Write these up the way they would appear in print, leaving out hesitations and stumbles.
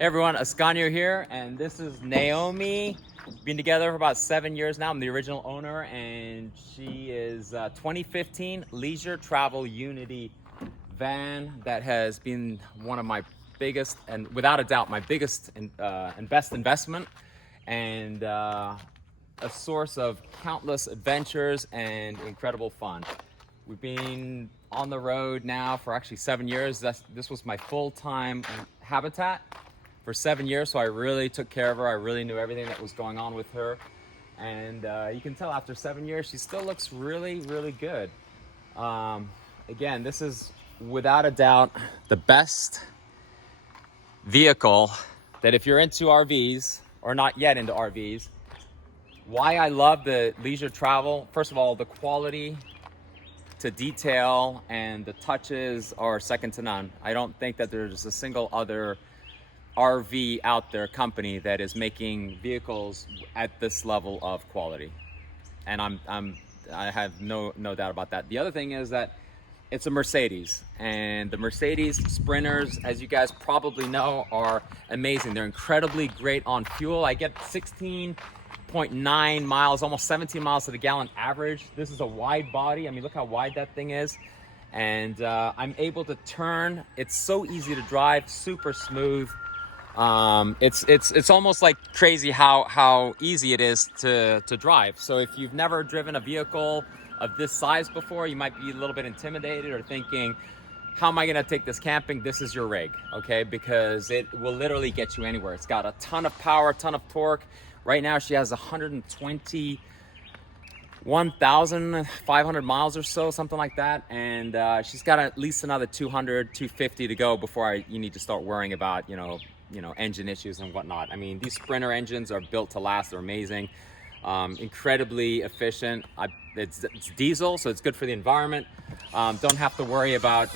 Hey everyone, Ascanio here, and this is Naomi. Been together for about 7 years now. I'm the original owner, and she is 2015 Leisure Travel Unity van that has been one of my biggest, and without a doubt, my biggest and best investment, and a source of countless adventures and incredible fun. We've been on the road now for actually 7 years. This was my full-time habitat for 7 years, so I really took care of her. I really knew everything that was going on with her, and you can tell after 7 years she still looks really, really good. Again, this is without a doubt the best vehicle that if you're into RVs or not yet into RVs. Why I love the leisure travel, first of all, the quality to detail and the touches are second to none. I don't think that there's a single other RV out there company that is making vehicles at this level of quality, and I have no doubt about that. The other thing is that it's a Mercedes, and the Mercedes Sprinters, as you guys probably know, are amazing. They're incredibly great on fuel. I get 16.9 miles, almost 17 miles to the gallon average. This is a wide body. I mean, look how wide that thing is. And I'm able to turn. It's so easy to drive, super smooth. It's almost like crazy how easy it is to drive. So if you've never driven a vehicle of this size before, you might be a little bit intimidated or thinking, how am I gonna take this camping? This is your rig, okay? Because it will literally get you anywhere. It's got a ton of power, a ton of torque. Right now she has 121,500 miles or so, something like that. And she's got at least another 200, 250 to go before you need to start worrying about, you know, engine issues and whatnot. I mean, these Sprinter engines are built to last. They're amazing, incredibly efficient. It's diesel, so it's good for the environment. Don't have to worry about,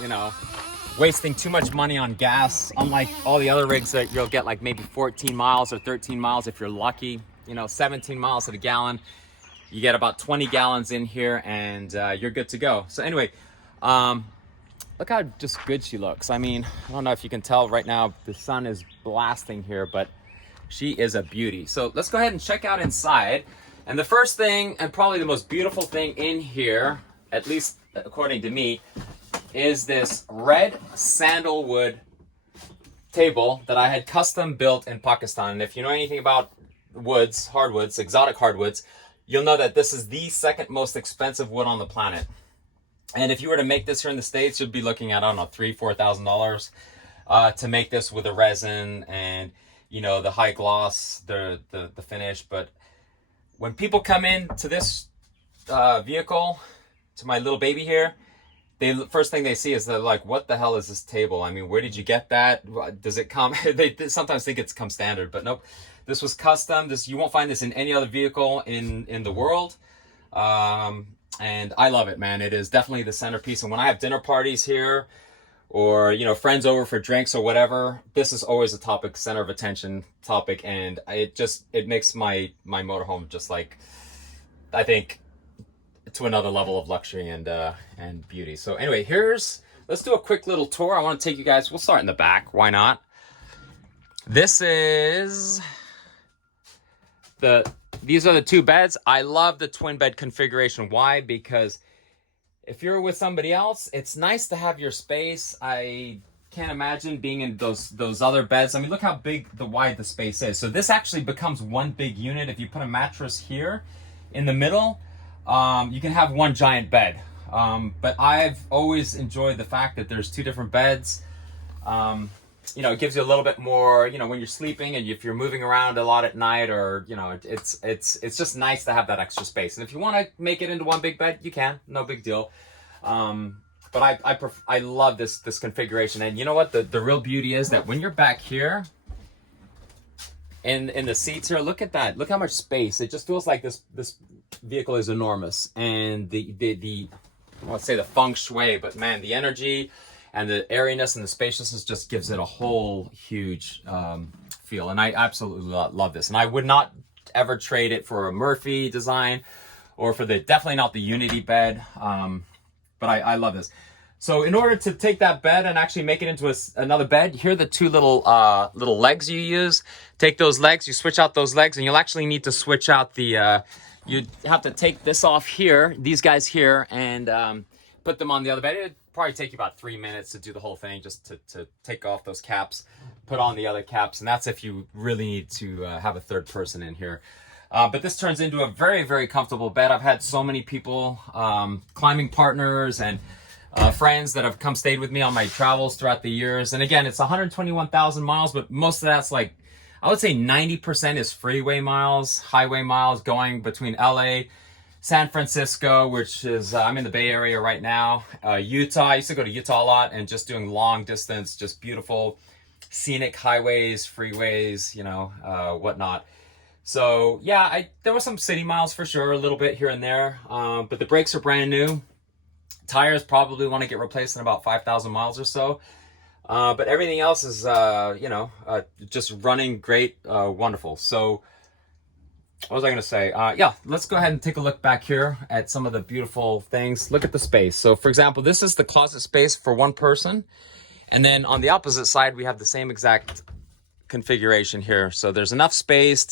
wasting too much money on gas, unlike all the other rigs that you'll get like maybe 14 miles or 13 miles if you're lucky. 17 miles to the gallon. You get about 20 gallons in here and you're good to go. So anyway, look how just good she looks. I mean, I don't know if you can tell right now, the sun is blasting here, but she is a beauty. So let's go ahead and check out inside. And the first thing, and probably the most beautiful thing in here, at least according to me, is this red sandalwood table that I had custom built in Pakistan. And if you know anything about woods, hardwoods, exotic hardwoods, you'll know that this is the second most expensive wood on the planet. And if you were to make this here in the States, you'd be looking at, I don't know, $3,000-$4,000 to make this with the resin and, the high gloss, the finish. But when people come in to this vehicle, to my little baby here, first thing they see is they're like, what the hell is this table? I mean, where did you get that? Does it come? They sometimes think it's come standard, but nope. This was custom. You won't find this in any other vehicle in the world. And I love it, man. It is definitely the centerpiece. And when I have dinner parties here or, friends over for drinks or whatever, this is always a topic, center of attention topic. And it makes my motorhome just like, I think, to another level of luxury and beauty. So anyway, let's do a quick little tour. I want to take you guys, we'll start in the back. Why not? These are the two beds. I love the twin bed configuration. Why? Because if you're with somebody else, it's nice to have your space. I can't imagine being in those other beds. I mean, look how wide the space is. So this actually becomes one big unit. If you put a mattress here in the middle, you can have one giant bed. But I've always enjoyed the fact that there's two different beds. It gives you a little bit more, when you're sleeping and if you're moving around a lot at night, or, it's just nice to have that extra space. And if you want to make it into one big bed, you can, no big deal. But I love this configuration. And you know what? The real beauty is that when you're back here in the seats here, look at that. Look how much space. It just feels like this vehicle is enormous. And I won't say the feng shui, but man, the energy and the airiness and the spaciousness just gives it a whole huge feel. And I absolutely love this. And I would not ever trade it for a Murphy design or for definitely not the Unity bed. But I love this. So in order to take that bed and actually make it into another bed, here are the two little legs you use. Take those legs, you switch out those legs, and you'll actually need to switch out the, you have to take this off here, these guys here, and put them on the other bed. It'd probably take you about 3 minutes to do the whole thing, just to take off those caps, put on the other caps, and that's if you really need to have a third person in here. But this turns into a very, very comfortable bed. I've had so many people, climbing partners and friends that have come stayed with me on my travels throughout the years. And again, it's 121,000 miles, but most of that's like, I would say 90% is freeway miles, highway miles going between LA, San Francisco, which is, I'm in the Bay Area right now, Utah. I used to go to Utah a lot and just doing long distance, just beautiful scenic highways, freeways, you know, whatnot. So yeah, there were some city miles for sure, a little bit here and there, but the brakes are brand new. Tires probably want to get replaced in about 5,000 miles or so. But everything else is, you know, just running great, wonderful. So what was I going to say? Yeah, let's go ahead and take a look back here at some of the beautiful things. Look at the space. So for example, this is the closet space for one person. And then on the opposite side, we have the same exact configuration here. So there's enough space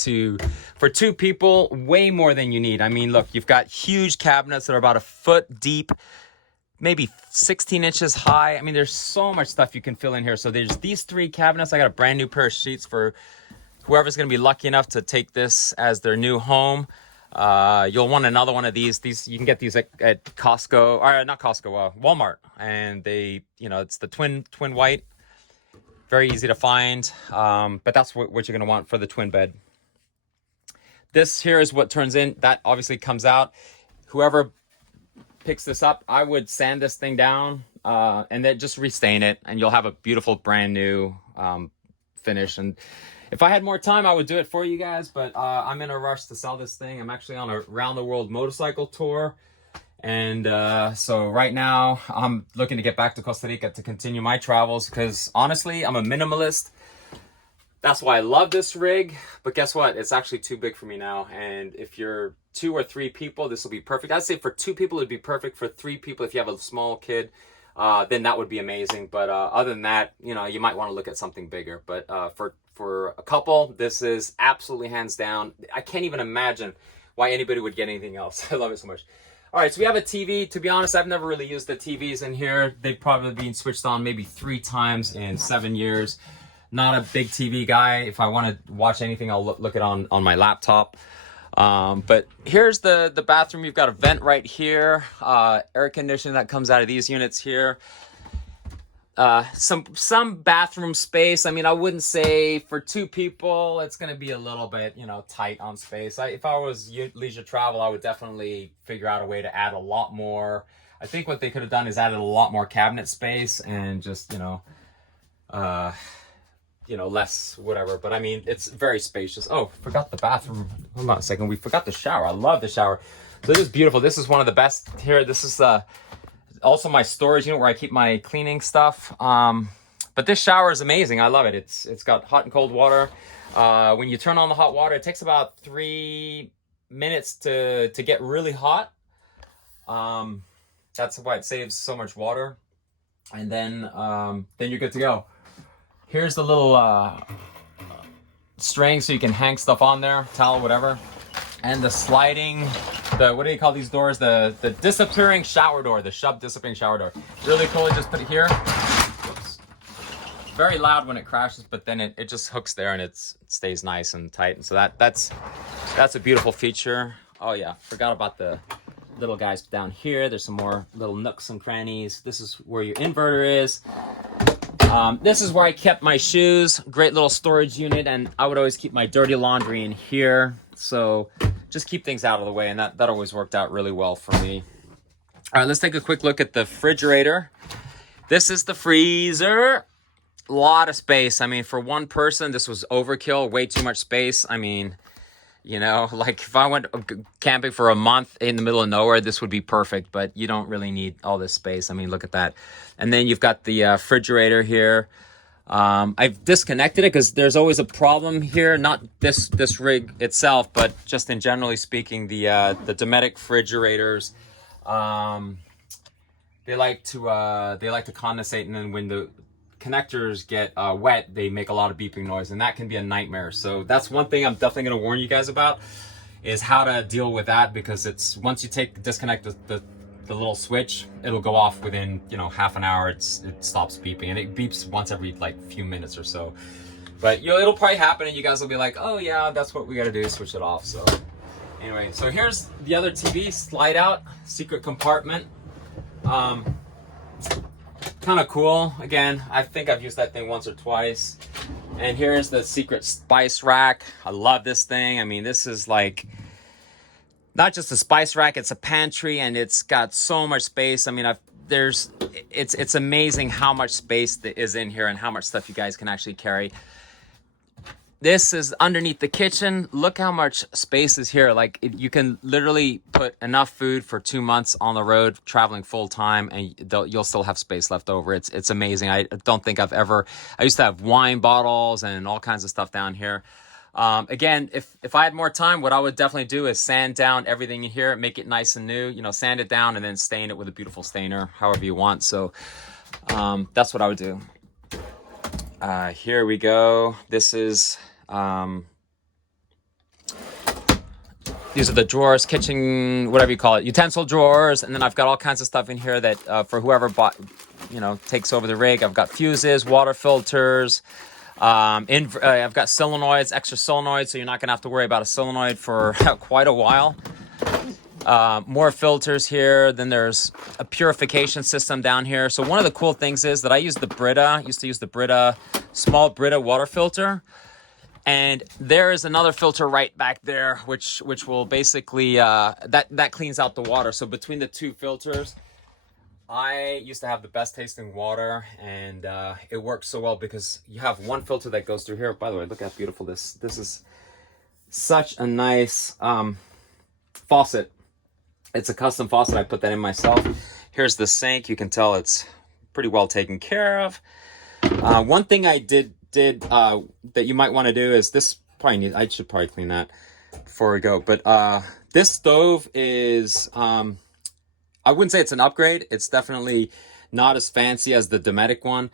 for two people, way more than you need. I mean, look, you've got huge cabinets that are about a foot deep, maybe 16 inches high. I mean, there's so much stuff you can fill in here. So there's these three cabinets. I got a brand new pair of sheets for whoever's going to be lucky enough to take this as their new home. You'll want another one of these. You can get these at Costco, or not Costco, Walmart. And they, you know, it's the twin white. Very easy to find. But that's what you're going to want for the twin bed. This here is what turns in. That obviously comes out. Whoever picks this up, I would sand this thing down and then just restain it, and you'll have a beautiful brand new finish. And if I had more time, I would do it for you guys, but I'm in a rush to sell this thing. I'm actually on a round the world motorcycle tour, and so right now I'm looking to get back to Costa Rica to continue my travels, because honestly, I'm a minimalist. That's why I love this rig, but guess what? It's actually too big for me now. And if you're 2 or 3 people, this will be perfect. I'd say for 2 people, it'd be perfect. For 3 people, if you have a small kid, then that would be amazing. But other than that, you know, you might want to look at something bigger. But for a couple, this is absolutely hands down. I can't even imagine why anybody would get anything else. I love it so much. All right, so we have a TV. To be honest, I've never really used the TVs in here. They've probably been switched on maybe 3 times in 7 years. Not a big TV guy. If I want to watch anything, I'll look it on my laptop. But here's the bathroom. You've got a vent right here, air conditioning that comes out of these units here. Some bathroom space. I mean, I wouldn't say for 2 people, it's going to be a little bit, you know, tight on space. If I was leisure travel, I would definitely figure out a way to add a lot more. I think what they could have done is added a lot more cabinet space and just, you know, less whatever. But I mean, it's very spacious. Oh, forgot the bathroom. Hold on a second. We forgot the shower. I love the shower. So this is beautiful. This is one of the best here. This is also my storage unit where I keep my cleaning stuff. But this shower is amazing. I love it. It's got hot and cold water. When you turn on the hot water, it takes about 3 minutes to get really hot. That's why it saves so much water. And then you're good to go. Here's the little string so you can hang stuff on there, towel, whatever. And the sliding, what do you call these doors? The disappearing shower door, the Shub disappearing shower door. Really cool. You just put it here. Whoops. Very loud when it crashes, but then it just hooks there and it stays nice and tight. And so that's a beautiful feature. Oh yeah, forgot about the little guys down here. There's some more little nooks and crannies. This is where your inverter is. This is where I kept my shoes. Great little storage unit, and I would always keep my dirty laundry in here. So just keep things out of the way, and that always worked out really well for me. All right, let's take a quick look at the refrigerator. This is the freezer. A lot of space. I mean, for one person, this was overkill. Way too much space. I mean, you know, like if I went camping for a month in the middle of nowhere, this would be perfect, but you don't really need all this space. I mean, look at that. And then you've got the refrigerator here. I've disconnected it because there's always a problem here, not this rig itself, but just in generally speaking, the Dometic refrigerators. they like to condensate, and then when the connectors get wet, they make a lot of beeping noise, and that can be a nightmare. So that's one thing I'm definitely going to warn you guys about, is how to deal with that, because it's once you disconnect the little switch, it'll go off within, you know, half an hour. It stops beeping, and it beeps once every like few minutes or so. But you know, it'll probably happen, and you guys will be like, oh yeah, that's what we got to do, switch it off. So anyway, so here's the other TV, slide out, secret compartment. Kind of cool. Again, I think I've used that thing once or twice. And here's the secret spice rack. I love this thing. I mean, this is like not just a spice rack, it's a pantry, and it's got so much space. I mean, it's amazing how much space that is in here and how much stuff you guys can actually carry. This is underneath the kitchen. Look how much space is here. Like, you can literally put enough food for 2 months on the road, traveling full time, and you'll still have space left over. It's amazing. I don't think I used to have wine bottles and all kinds of stuff down here. Again, if I had more time, what I would definitely do is sand down everything in here, make it nice and new, you know, sand it down and then stain it with a beautiful stainer, however you want. So, that's what I would do. Here we go. This is, these are the drawers, kitchen, whatever you call it, utensil drawers. And then I've got all kinds of stuff in here that, for whoever takes over the rig. I've got fuses, water filters, I've got solenoids, extra solenoids, so you're not gonna have to worry about a solenoid for quite a while. More filters here. Then there's a purification system down here. So one of the cool things is that I used to use the Brita, small Brita water filter. And there is another filter right back there, which will basically, that cleans out the water. So between the two filters, I used to have the best tasting water, and it works so well because you have one filter that goes through here. By the way, look how beautiful this is. Such a nice faucet. It's a custom faucet. I put that in myself. Here's the sink. You can tell it's pretty well taken care of. One thing I did that you might want to do is this. I should probably clean that before we go. But this stove is, I wouldn't say it's an upgrade. It's definitely not as fancy as the Dometic one.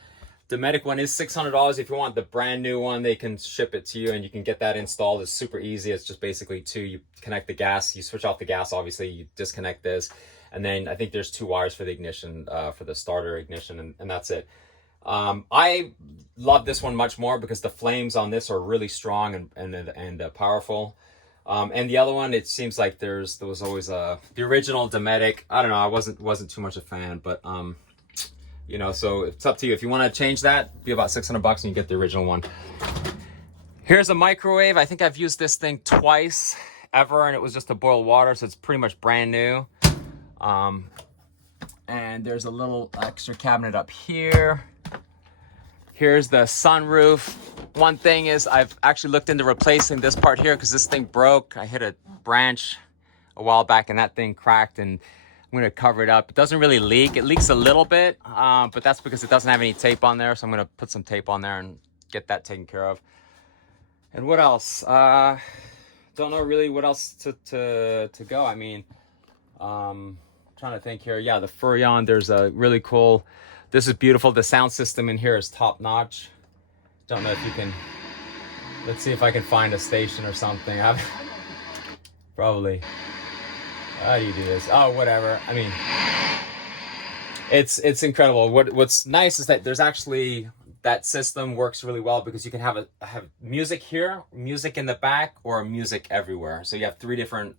Dometic one is $600. If you want the brand new one, they can ship it to you, and you can get that installed. It's super easy. It's just basically you connect the gas, you switch off the gas, obviously, you disconnect this, and then I think there's 2 wires for the ignition, for the starter ignition, and that's it. I love this one much more because the flames on this are really strong and powerful. And the other one, it seems like there was always the original Dometic. I don't know, I wasn't too much a fan, but you know, so it's up to you. If you want to change that, it'd be about $600 and you get the original one. Here's a microwave. I think I've used this thing twice ever, and it was just to boil water, so it's pretty much brand new. And there's a little extra cabinet up here. Here's the sunroof. One thing is I've actually looked into replacing this part here because this thing broke. I hit a branch a while back and that thing cracked, and I'm gonna cover it up. It doesn't really leak. It leaks a little bit, but that's because it doesn't have any tape on there. So I'm gonna put some tape on there and get that taken care of. And what else? Don't know really what else to go. I mean, trying to think here. Yeah, the Furrion, there's a really cool, this is beautiful. The sound system in here is top notch. Don't know if you can, let's see if I can find a station or something. Probably. How do you do this? Oh, whatever. I mean, it's incredible. What's nice is that there's actually, that system works really well because you can have music here, music in the back, or music everywhere. So you have 3 different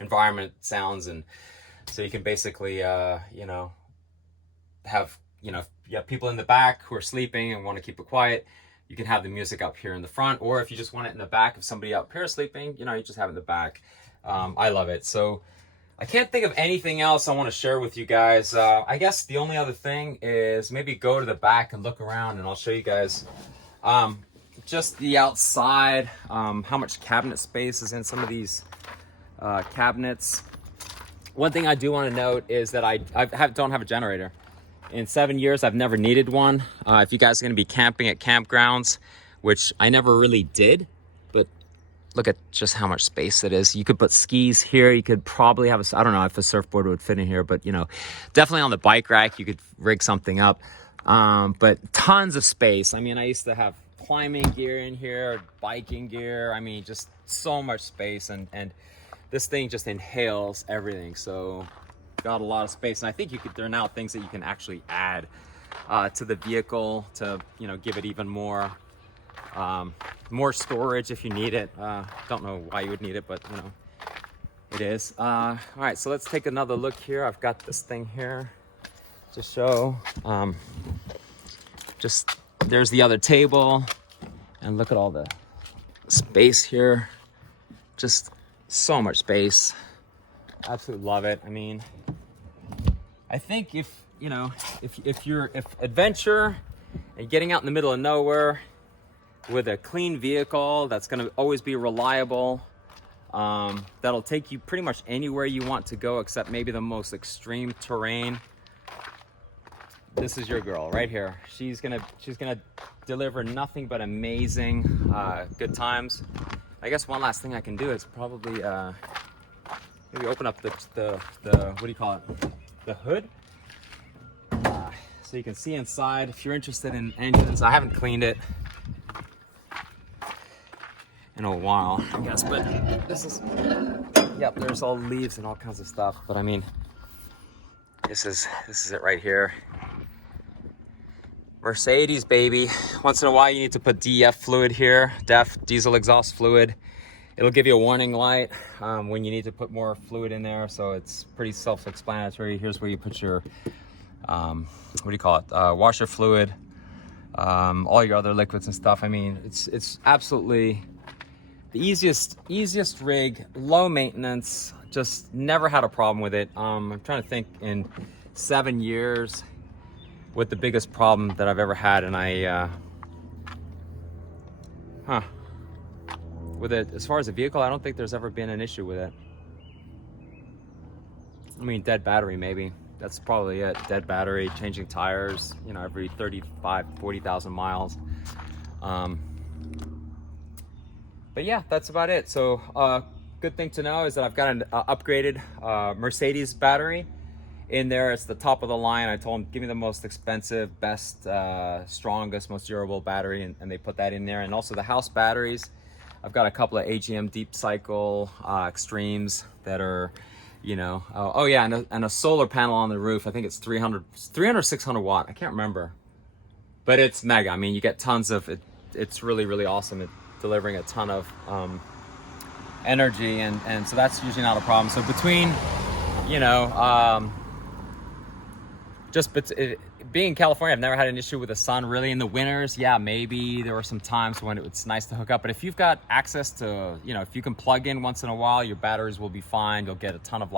environment sounds, and so you can basically you know, have, you know, you have people in the back who are sleeping and want to keep it quiet. You can have the music up here in the front, or if you just want it in the back, if somebody up here is sleeping, you know, you just have it in the back. I love it. So I can't think of anything else I want to share with you guys. I guess the only other thing is maybe go to the back and look around, and I'll show you guys just the outside, how much cabinet space is in some of these cabinets. One thing I do want to note is that I don't have a generator. In 7 years, I've never needed one. If you guys are going to be camping at campgrounds, which I never really did, but look at just how much space it is. You could put skis here. You could probably have I don't know if a surfboard would fit in here, but you know, definitely on the bike rack, you could rig something up. But tons of space. I mean, I used to have climbing gear in here, biking gear. I mean, just so much space, and this thing just inhales everything. So got a lot of space, and I think there are now things that you can actually add to the vehicle to, you know, give it even more storage if you need it. Don't know why you would need it, but you know, it is. All right, so let's take another look here. I've got this thing here to show. Just there's the other table, and look at all the space here. Just so much space. Absolutely love it. I mean, I think if adventure and getting out in the middle of nowhere with a clean vehicle that's going to always be reliable, that'll take you pretty much anywhere you want to go except maybe the most extreme terrain, this is your girl right here. She's gonna deliver nothing but amazing good times. I guess one last thing I can do is probably maybe open up the what do you call it, the hood, so you can see inside. If you're interested in engines, I haven't cleaned it in a while, I guess, but this is, yep, there's all leaves and all kinds of stuff, but I mean, this is it right here. Mercedes, baby. Once in a while you need to put DEF fluid here, diesel exhaust fluid. It'll give you a warning light when you need to put more fluid in there, so it's pretty self-explanatory. Here's where you put your what do you call it, washer fluid, all your other liquids and stuff. I mean, it's absolutely the easiest rig, low maintenance, just never had a problem with it. I'm trying to think in 7 years what the biggest problem that I've ever had, and with it, as far as a vehicle, I don't think there's ever been an issue with it. I mean, dead battery maybe. That's probably it. Dead battery, changing tires, you know, every 40,000 miles. But yeah, that's about it. So good thing to know is that I've got an upgraded Mercedes battery in there. It's the top of the line. I told them, give me the most expensive, best, strongest, most durable battery, and they put that in there. And also the house batteries. I've got a couple of AGM deep cycle extremes that are, you know, oh yeah, and a solar panel on the roof. I think it's 300, 600 watt. I can't remember, but it's mega. I mean, you get tons of it. It's really, really awesome at delivering a ton of energy, and so that's usually not a problem. So between, you know, being in California, I've never had an issue with the sun really. In the winters, yeah, maybe there were some times when it's nice to hook up, but if you've got access to, you know, if you can plug in once in a while, your batteries will be fine. You'll get a ton of